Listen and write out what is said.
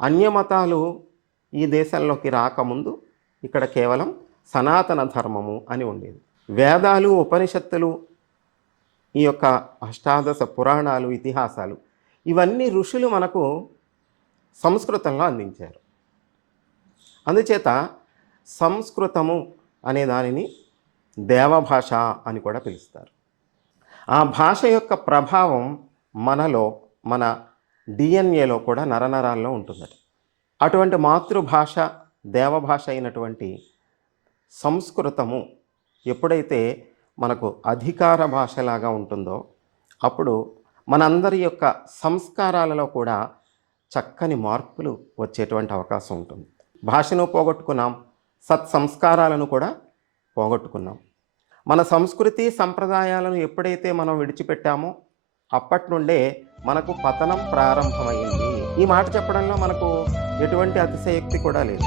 అన్యమతాలు ఈ దేశంలోకి రాకముందు ఇక్కడ కేవలం సనాతన ధర్మము అని ఉండేది. వేదాలు, ఉపనిషత్తులు, ఈ యొక్క అష్టాదశ పురాణాలు, ఇతిహాసాలు ఇవన్నీ ఋషులు మనకు సంస్కృతంలో అందించారు. అందుచేత సంస్కృతము అనే దానిని దేవభాష అని కూడా పిలుస్తారు. ఆ భాష యొక్క ప్రభావం మనలో, మన డిఎన్ఏలో కూడా నరనరాల్లో ఉంటుందట. అటువంటి మాతృభాష, దేవభాష అయినటువంటి సంస్కృతము ఎప్పుడైతే మనకు అధికార భాషలాగా ఉంటుందో అప్పుడు మనందరి యొక్క సంస్కారాలలో కూడా చక్కని మార్పులు వచ్చేటువంటి అవకాశం ఉంటుంది. భాషను పోగొట్టుకున్నాం, సత్సంస్కారాలను కూడా పోగొట్టుకున్నాం. మన సంస్కృతి సంప్రదాయాలను ఎప్పుడైతే మనం విడిచిపెట్టామో అప్పటి నుండే మనకు పతనం ప్రారంభమైంది. ఈ మాట చెప్పడంలో మనకు ఎటువంటి అతిశయోక్తి కూడా లేదు.